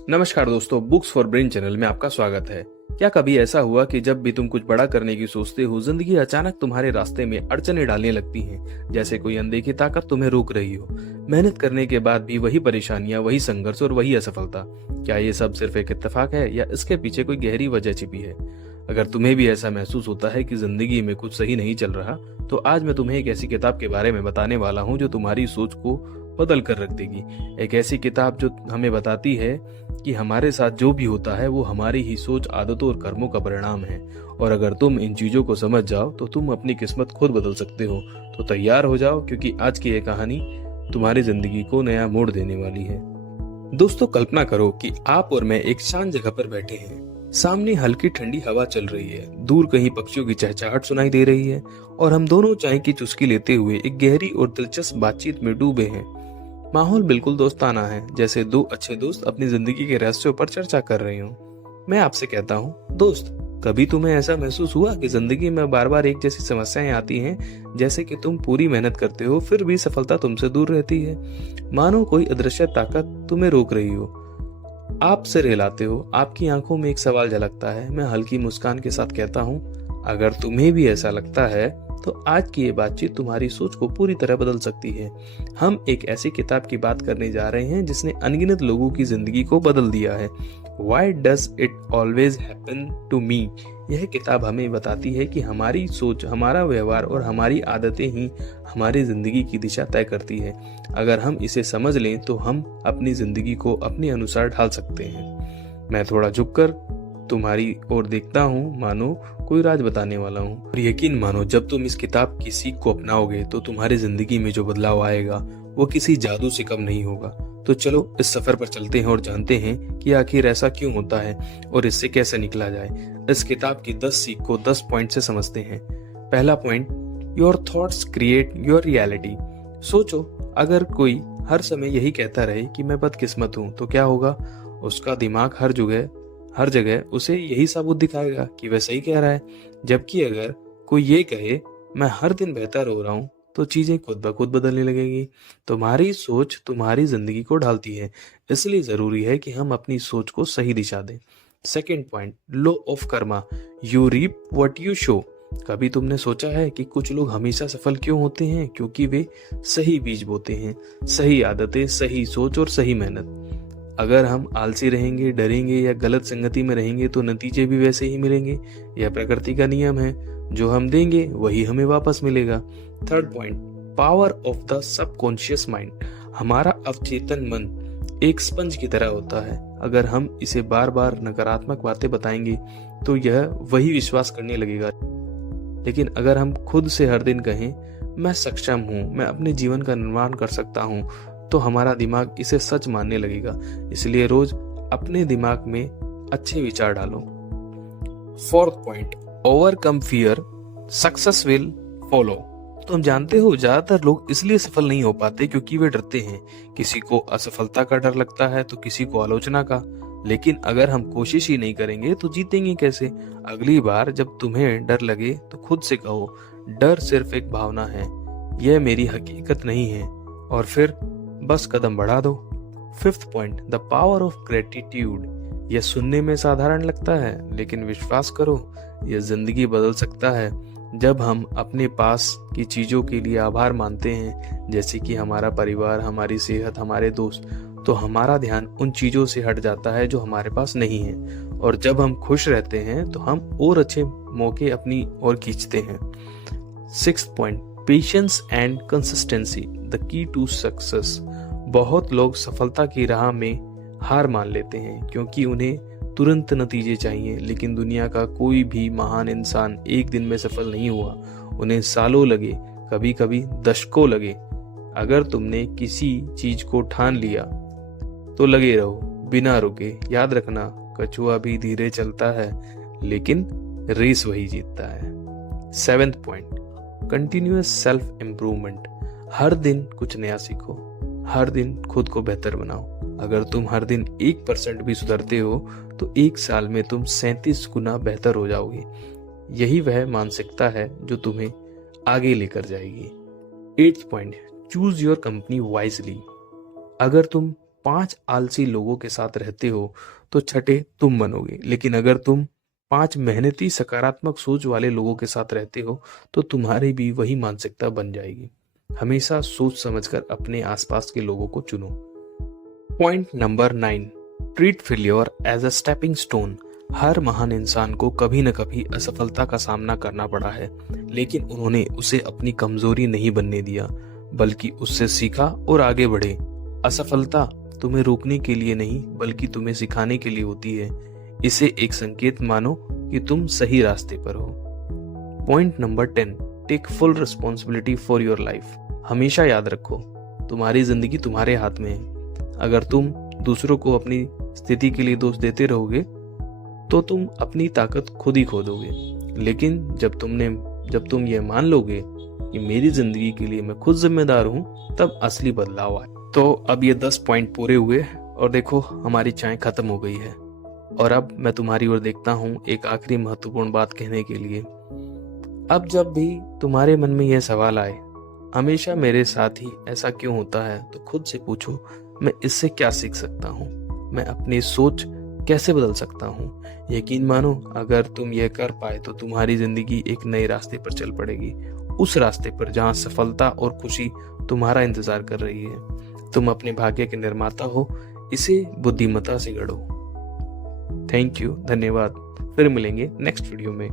नमस्कार दोस्तों, books for brain channel में आपका स्वागत है। क्या कभी ऐसा हुआ कि जब भी तुम कुछ बड़ा करने की सोचते हो, जिंदगी अचानक तुम्हारे रास्ते में अड़चनें डालने लगती हैं, जैसे कोई अनदेखी ताकत तुम्हें रोक रही हो। मेहनत करने के बाद भी वही परेशानियां, वही संघर्ष और वही असफलता। क्या ये सब सिर्फ एक इत्तेफाक है या इसके पीछे कोई गहरी वजह छिपी है? अगर तुम्हें भी ऐसा महसूस होता है कि जिंदगी में कुछ सही नहीं चल रहा, तो आज मैं तुम्हें एक ऐसी किताब के बारे में बताने वाला हूँ जो तुम्हारी सोच को बदल कर रख देगी। एक ऐसी किताब जो हमें बताती है कि हमारे साथ जो भी होता है वो हमारी ही सोच, आदतों और कर्मों का परिणाम है। और अगर तुम इन चीजों को समझ जाओ तो तुम अपनी किस्मत खुद बदल सकते हो। तो तैयार हो जाओ, क्योंकि आज की ये कहानी तुम्हारी जिंदगी को नया मोड़ देने वाली है। दोस्तों, कल्पना करो कि आप और मैं एक शांत जगह पर बैठे हैं। सामने हल्की ठंडी हवा चल रही है, दूर कहीं पक्षियों की चहचहाहट सुनाई दे रही है, और हम दोनों चाय की चुस्की लेते हुए एक गहरी और दिलचस्प बातचीत में डूबे हैं। माहौल बिल्कुल दोस्ताना है, जैसे दो अच्छे दोस्त अपनी जिंदगी के रहस्यों पर चर्चा कर रहे हो। मैं आपसे कहता हूँ, दोस्त, कभी तुम्हें ऐसा महसूस हुआ कि जिंदगी में बार बार एक जैसी समस्याएं आती हैं, जैसे कि तुम पूरी मेहनत करते हो फिर भी सफलता तुमसे दूर रहती है। मानो कोई अदृश्य ताकत तुम्हें रोक रही हो। आप सिर हिलाते हो, आपकी आंखों में एक सवाल झलकता है। मैं हल्की मुस्कान के साथ कहता हूँ, अगर तुम्हें भी ऐसा लगता है तो आज की ये बातचीत तुम्हारी सोच को पूरी तरह बदल सकती है। हम एक ऐसी किताब की बात करने जा रहे हैं जिसने अनगिनत लोगों की जिंदगी को बदल दिया है। Why does it always happen to me? यह किताब हमें बताती है कि हमारी सोच, हमारा व्यवहार और हमारी आदतें ही हमारी जिंदगी की दिशा तय करती है। अगर हम इसे समझ लें तो हम अपनी जिंदगी को अपने अनुसार ढाल सकते हैं। मैं थोड़ा झुककर तुम्हारी ओर देखता हूँ, मानो कोई राज बताने वाला हूँ। और यकीन मानो, जब तुम इस किताब की सीख को अपनाओगे तो तुम्हारी जिंदगी में जो बदलाव आएगा वो किसी जादू से कम नहीं होगा। तो चलो इस सफर पर चलते हैं और जानते हैं कि आखिर ऐसा क्यों होता है और इससे कैसे निकला जाए। इस किताब की 10 सीख को 10 पॉइंट से समझते हैं। पहला point, your thoughts create your reality. सोचो, अगर कोई हर समय यही कहता रहे कि मैं बदकिस्मत हूँ तो क्या होगा? उसका दिमाग हर जगह उसे यही सबूत दिखाएगा कि वह सही कह रहा है। जबकि अगर कोई ये कहे मैं हर दिन बेहतर हो रहा हूँ, तो चीजें खुद ब खुद बदलने लगेगी। तुम्हारी सोच तुम्हारी जिंदगी को ढालती है, इसलिए जरूरी है कि हम अपनी सोच को सही दिशा दें। Second point, law of karma, you reap what you show. कभी तुमने सोचा है कि कुछ लोग हमेशा सफल क्यों होते हैं? क्योंकि वे सही बीज बोते हैं, सही आदतें, सही सोच और सही मेहनत। अगर हम आलसी रहेंगे, डरेंगे या गलत संगति में रहेंगे तो नतीजे भी वैसे ही मिलेंगे। यह प्रकृति का नियम है, जो हम देंगे वही हमें वापस मिलेगा। Third point, power of the subconscious mind. हमारा अवचेतन मन एक स्पंज की तरह होता है। अगर हम इसे बार बार नकारात्मक बातें बताएंगे तो यह वही विश्वास करने लगेगा। लेकिन अगर हम खुद से हर दिन कहें मैं सक्षम हूँ, मैं अपने जीवन का निर्माण कर सकता हूँ, तो हमारा दिमाग इसे सच मानने लगेगा। इसलिए रोज अपने दिमाग में अच्छे विचार डालो। Fourth point, overcome fear, success will follow. तो हम जानते हो, ज्यादातर लोग इसलिए सफल नहीं हो पाते क्योंकि वे डरते हैं। किसी को असफलता का डर लगता है तो किसी को आलोचना का। लेकिन अगर हम कोशिश ही नहीं करेंगे तो जीतेंगे कैसे? अगली बार जब तुम्हें डर लगे तो खुद से कहो, डर सिर्फ एक भावना है, यह मेरी हकीकत नहीं है। और फिर बस कदम बढ़ा दो। Fifth point, the power of gratitude. यह सुनने में साधारण लगता है, लेकिन विश्वास करो, यह जिंदगी बदल सकता है। जब हम अपने पास की चीजों के लिए आभार मानते हैं, जैसे कि हमारा परिवार, हमारी सेहत, हमारे दोस्त, तो हमारा ध्यान उन चीजों से हट जाता है जो हमारे पास नहीं है। और जब हम खुश रहते हैं तो हम और अच्छे मौके अपनी ओर खींचते हैं। Sixth point, patience and consistency, the key to success. बहुत लोग सफलता की राह में हार मान लेते हैं क्योंकि उन्हें तुरंत नतीजे चाहिए। लेकिन दुनिया का कोई भी महान इंसान एक दिन में सफल नहीं हुआ, उन्हें सालों लगे, कभी कभी दशकों लगे। अगर तुमने किसी चीज को ठान लिया तो लगे रहो, बिना रुके। याद रखना, कछुआ भी धीरे चलता है लेकिन रेस वही जीतता है। Seventh point, continuous self improvement. हर दिन कुछ नया सीखो, हर दिन खुद को बेहतर बनाओ। अगर तुम हर दिन 1% भी सुधरते हो तो 1 साल में तुम 37 गुना बेहतर हो जाओगे। यही वह मानसिकता है जो तुम्हें आगे लेकर जाएगी। 8th point, choose your company wisely. अगर तुम 5 आलसी लोगों के साथ रहते हो तो छठे तुम बनोगे, लेकिन अगर तुम 5 मेहनती सकारात्मक सोच वाले लोगों के साथ रहते हो तो तुम्हारी भी वही मानसिकता बन जाएगी। हमेशा सोच समझकर अपने आसपास के लोगों को चुनो। Point number 9, treat failure as a stepping stone. हर महान इंसान को कभी न कभी असफलता का सामना करना पड़ा है, लेकिन उन्होंने उसे अपनी कमजोरी नहीं बनने दिया, बल्कि उससे सीखा और आगे बढ़े। असफलता तुम्हें रोकने के लिए नहीं, बल्कि तुम्हें सिखाने के लिए होती है। इसे एक संकेत मानो कि तुम सही रास्ते पर हो। Point number 10, take full responsibility for your life. हमेशा याद रखो, तुम्हारी जिंदगी तुम्हारे हाथ में है। अगर तुम दूसरों को अपनी स्थिति के लिए दोष देते रहोगे तो तुम अपनी ताकत खुद ही खो दोगे। लेकिन जब तुम ये मान लोगे कि मेरी जिंदगी के लिए मैं खुद जिम्मेदार हूं, तब असली बदलाव आए। तो अब ये 10 पॉइंट पूरे हुए और देखो हमारी चाय खत्म हो गई है। और अब मैं तुम्हारी ओर देखता हूं एक आखिरी महत्वपूर्ण बात कहने के लिए। अब जब भी तुम्हारे मन में यह सवाल आए, हमेशा मेरे साथ ही ऐसा क्यों होता है, तो खुद से पूछो, मैं इससे क्या सीख सकता हूँ? मैं अपनी सोच कैसे बदल सकता हूँ? यकीन मानो, अगर तुम यह कर पाए तो तुम्हारी जिंदगी एक नए रास्ते पर चल पड़ेगी, उस रास्ते पर जहाँ सफलता और खुशी तुम्हारा इंतजार कर रही है। तुम अपने भाग्य के निर्माता हो, इसे बुद्धिमत्ता से गढ़ो। थैंक यू, धन्यवाद। फिर मिलेंगे नेक्स्ट वीडियो में।